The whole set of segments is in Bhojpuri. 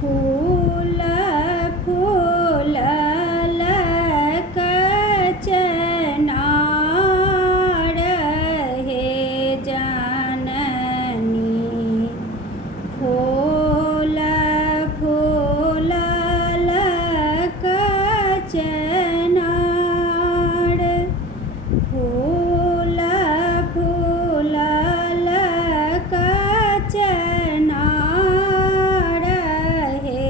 फूल फूलल कचनार हे जननी। फूल फूलल कचनार। फूल फूलल कचनार हे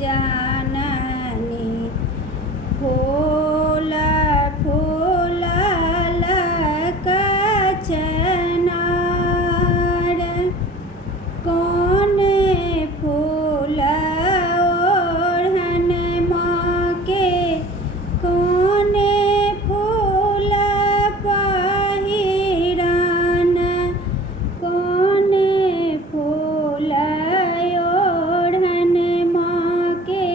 जननी। फूल फूलल कचनार। कौने फूल ओढ़न माँ के, कौने फूल पहिरन। कौने फूल ओढ़न माँ के,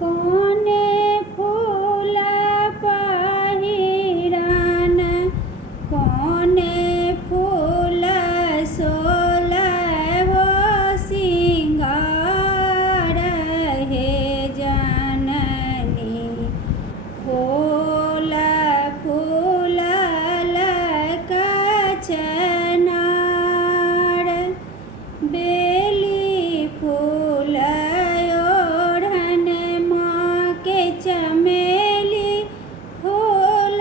कौने फूल पहिरन। कौने फूल सोलहो सिंगार हे जननी। फूल फूलल कचनार। बेली फूल ओढ़न माँ के, चमेली फूल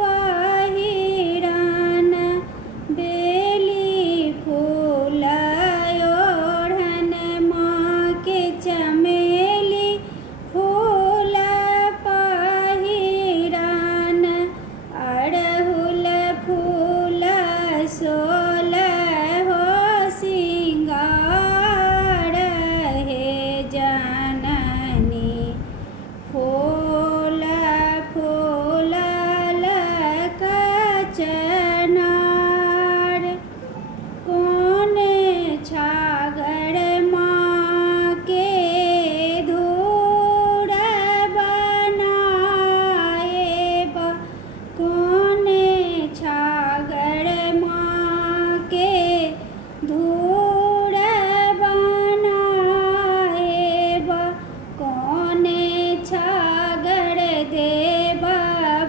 पहिरन। बेली फूल ओढ़न माँ के, चमेली फूल पहिरन। अड़हुल फूल सोलहो सिंगार हे जननी। फूल फूलल कचनार। कौने छागर माँ के धूर बनाएब। कौने छागर माँ के धूर बनाएब। कौने छागर देब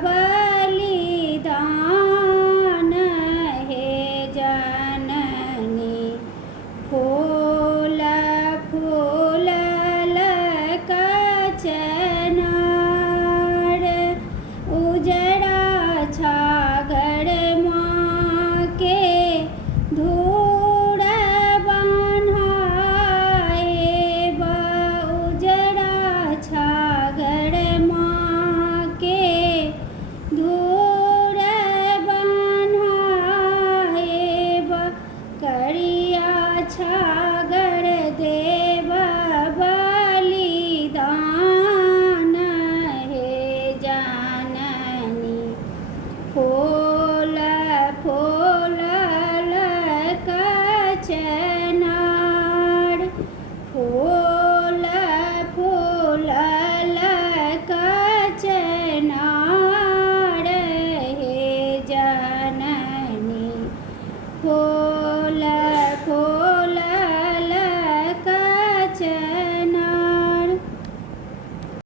बलिदान हे जननी। फूल फूलल कचनार। उजड़ा छागर माँ के धूर बन्हाएब। उजड़ा छागर माँ के धूर बन्हाएब। करिया छागर देब बलिदान हे जननी। फूल फूल